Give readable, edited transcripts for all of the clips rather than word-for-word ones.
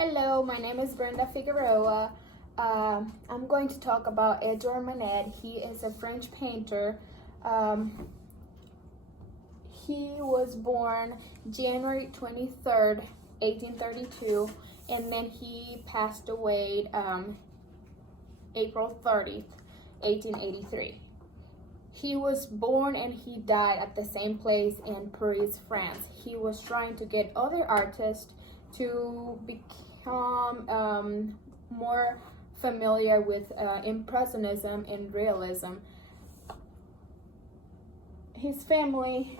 Hello, my name is Brenda Figueroa. I'm going to talk about Edouard Manet. He is a French painter. He was born January 23rd, 1832, and then he passed away April 30th, 1883. He was born and he died at the same place in Paris, France. He was trying to get other artists to become more familiar with Impressionism and Realism. His family,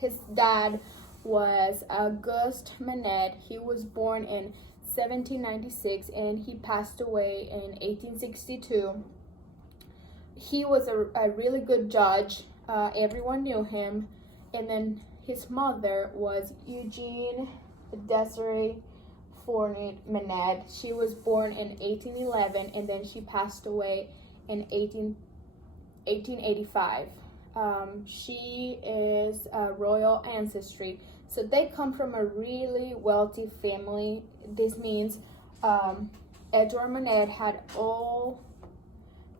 his dad was Auguste Manet. He was born in 1796 and he passed away in 1862. He was a really good judge. Everyone knew him. And then his mother was Eugene Desiree Fournet Manet. She was born in 1811 and then she passed away in 1885. She is a royal ancestry. So they come from a really wealthy family. This means Edouard Manet had all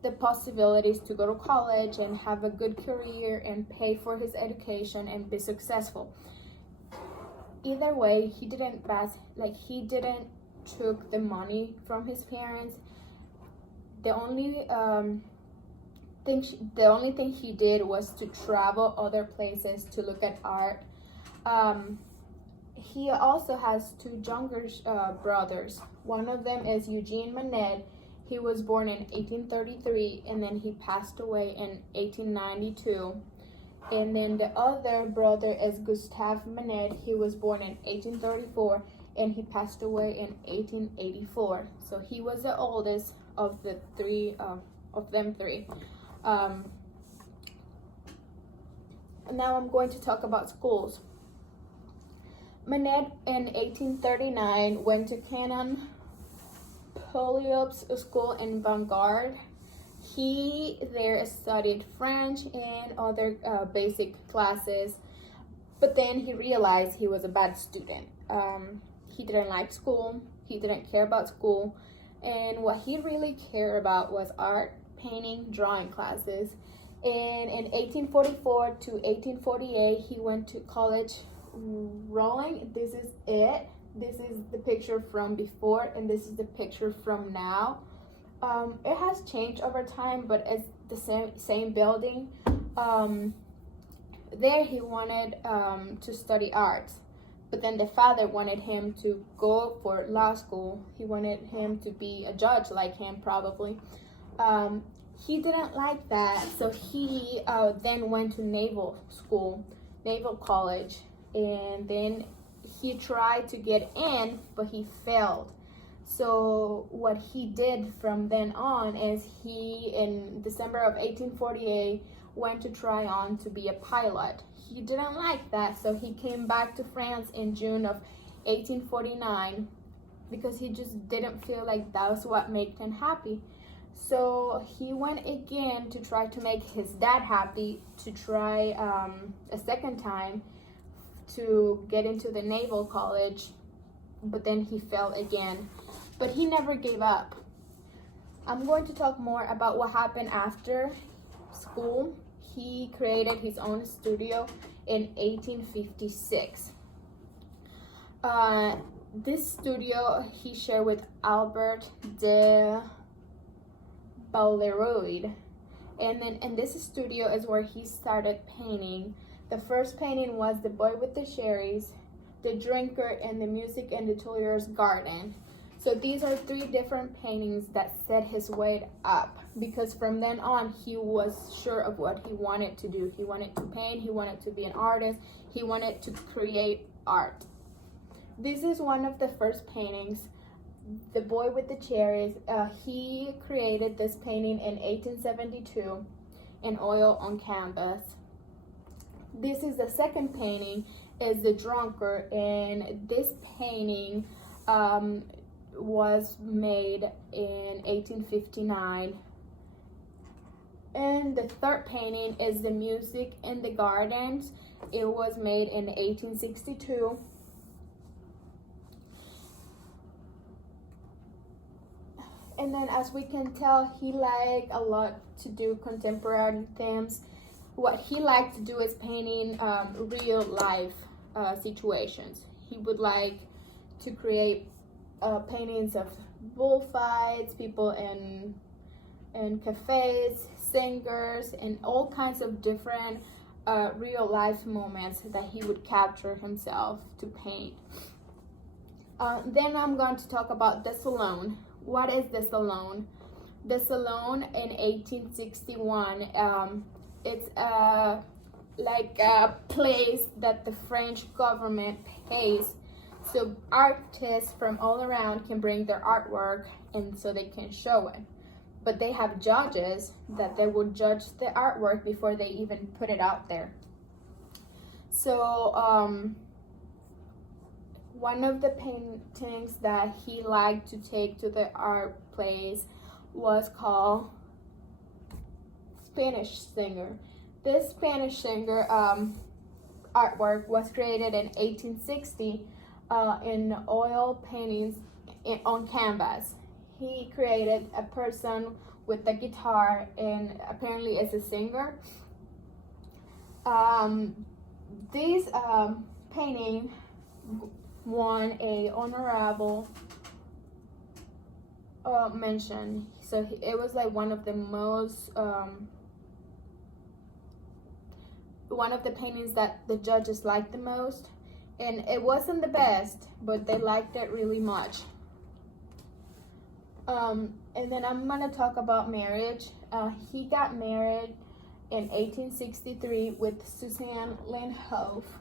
the possibilities to go to college and have a good career and pay for his education and be successful. Either way, he didn't took the money from his parents. The only thing he did was to travel other places to look at art. He also has two younger brothers. One of them is Eugene Manet. He was born in 1833 and then he passed away in 1892. And then the other brother is Gustave Manet. He was born in 1834 and he passed away in 1884. So he was the oldest of the three of them three. Now I'm going to talk about schools. Manet in 1839 went to Canon Polyp's school in Vanguard. He there studied French and other basic classes, but then he realized he was a bad student. He didn't like school, he didn't care about school, and what he really cared about was art, painting, drawing classes. And in 1844 to 1848, he went to college rolling. This is it. This is the picture from before, and this is the picture from now. It has changed over time, but it's the same building. There he wanted to study arts, but then the father wanted him to go for law school. He wanted him to be a judge like him, probably. He didn't like that, so he then went to naval college, and then he tried to get in, but he failed. So what he did from then on is he, in December of 1848, went to try on to be a pilot. He didn't like that, so he came back to France in June of 1849 because he just didn't feel like that was what made him happy. So he went again to try to make his dad happy, to try a second time to get into the naval college, but then he failed again. But he never gave up. I'm going to talk more about what happened after school. He created his own studio in 1856. This studio he shared with Albert de Balleroid. And then in this studio is where he started painting. The first painting was The Boy with the Cherries, The Drinker, and The Music in the Tuileries Garden. So these are three different paintings that set his weight up, because from then on he was sure of what he wanted to do. He wanted to paint, he wanted to be an artist, he wanted to create art. This is one of the first paintings, The Boy with the Cherries. He created this painting in 1872 in oil on canvas. This is the second painting, is The Drunkard, and this painting was made in 1859. And the third painting is The Music in the Gardens. It was made in 1862. And then as we can tell, he liked a lot to do contemporary themes. What he liked to do is painting real life situations. He would like to create paintings of bullfights, people in cafes, singers, and all kinds of different real life moments that he would capture himself to paint. Then I'm going to talk about the Salon. What is the Salon? The Salon in 1861, it's like a place that the French government pays, so artists from all around can bring their artwork and so they can show it. But they have judges that they will judge the artwork before they even put it out there. So one of the paintings that he liked to take to the art place was called Spanish Singer. This Spanish Singer artwork was created in 1860 in oil paintings on canvas. He created a person with a guitar and apparently is a singer. This painting won a honorable mention. So it was like one of the most one of the paintings that the judges liked the most, and it wasn't the best, but they liked it really much. And then I'm gonna talk about marriage. He got married in 1863 with Suzanne Lynn Hough.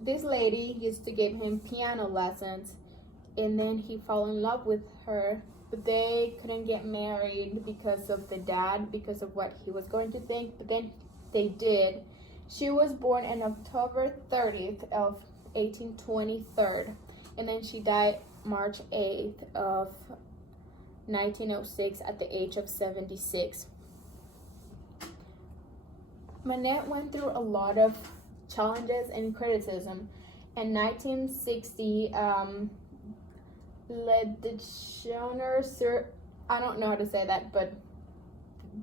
This lady used to give him piano lessons, and then he fell in love with her, but they couldn't get married because of the dad, because of what he was going to think, but then they did. She was born on October 30th of 1823, and then she died March 8th of 1906 at the age of 76. Manet went through a lot of challenges and criticism. In 1960, I don't know how to say that, but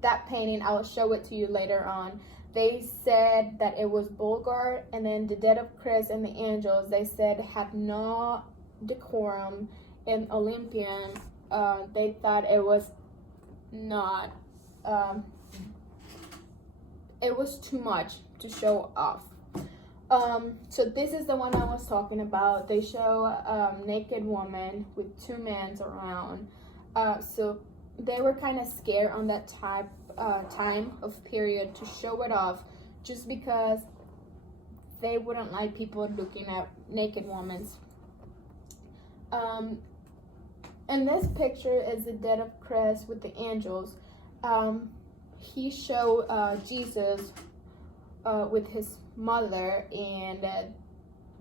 that painting, I'll show it to you later on. They said that it was vulgar, and then the Dead of Christ and the Angels, they said had no decorum. In Olympian, they thought it was not, it was too much to show off. So this is the one I was talking about. They show a naked woman with two men around. So they were kind of scared on that time of period to show it off, just because they wouldn't like people looking at naked women. And this picture is the Dead of Christ with the angels. He showed Jesus with his mother, and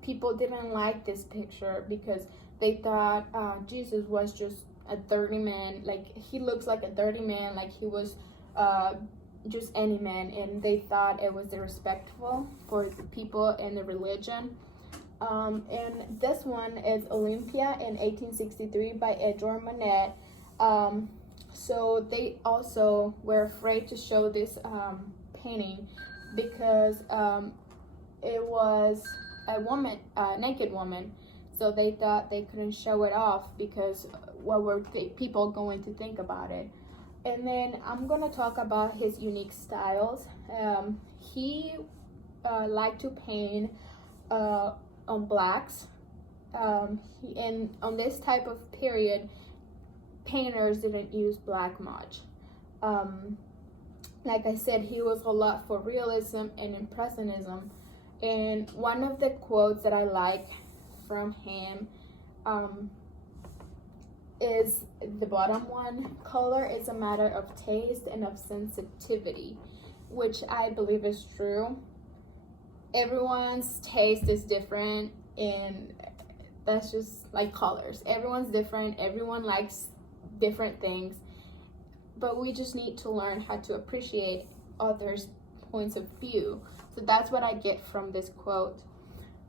people didn't like this picture because they thought Jesus was just a dirty man. Like, he looks like a dirty man, like he was just any man, and they thought it was disrespectful for the people and the religion. And this one is Olympia in 1863 by Edouard Manet. So they also were afraid to show this painting because it was a woman, a naked woman. So they thought they couldn't show it off because what were people going to think about it? And then I'm gonna talk about his unique styles. He liked to paint on blacks. And on this type of period, painters didn't use black much. Like I said, he was a lot for realism and impressionism. And one of the quotes that I like from him is the bottom one: color is a matter of taste and of sensitivity, which I believe is true. Everyone's taste is different, and that's just like colors. Everyone's different, everyone likes different things, but we just need to learn how to appreciate others' points of view. So that's what I get from this quote.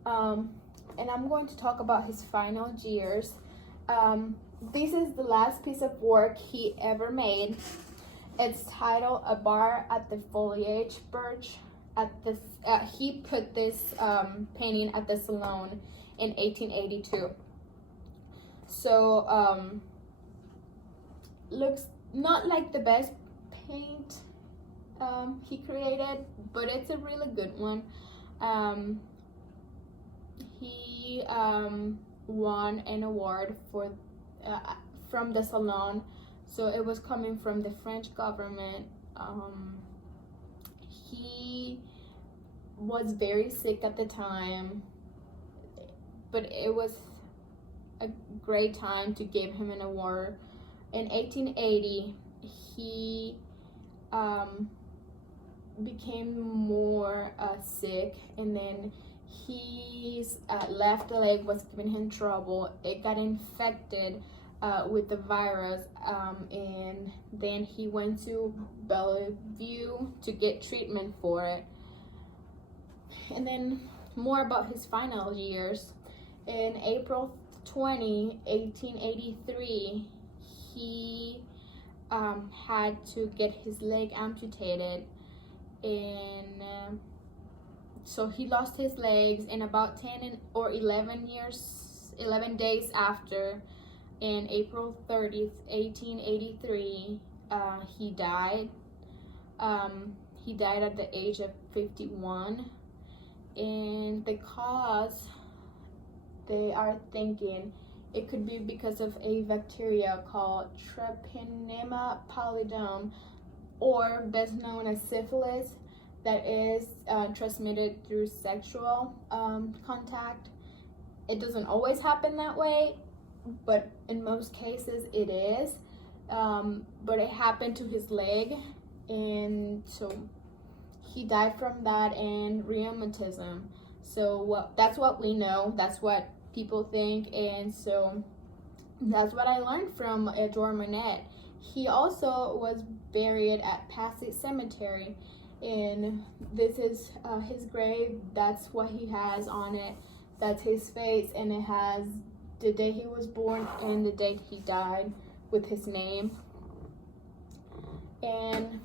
And I'm going to talk about his final years. This is the last piece of work he ever made. It's titled "A Bar at the Foliage Birch." He put this painting at the Salon in 1882. So looks not like the best paint he created, but it's a really good one. He won an award for from the Salon, so it was coming from the French government. He was very sick at the time, but it was a great time to give him an award. In 1880, he became more sick, and then his left leg was giving him trouble. It got infected with the virus, and then he went to Bellevue to get treatment for it. And then more about his final years. In April 20, 1883, he had to get his leg amputated, and so he lost his legs. In about 10 or 11 days after, in April 30th, 1883, he died. He died at the age of 51, and the cause, they are thinking it could be because of a bacteria called Treponema pallidum, or best known as syphilis, that is transmitted through sexual contact. It doesn't always happen that way, but in most cases it is. But it happened to his leg, and so he died from that and rheumatism. So that's what we know, that's what people think, and so that's what I learned from Edouard Manet. He also was buried at Passy Cemetery, and this is his grave. That's what he has on it. That's his face, and it has the day he was born and the date he died with his name. And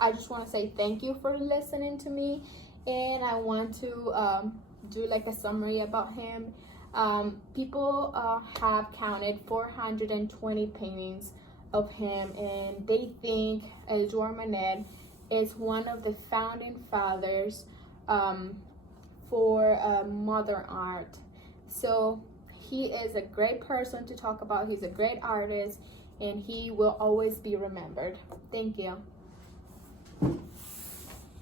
I just want to say thank you for listening to me, and I want to do like a summary about him. People have counted 420 paintings of him, and they think Edouard Manet is one of the founding fathers for modern art. So he is a great person to talk about. He's a great artist, and he will always be remembered. Thank you.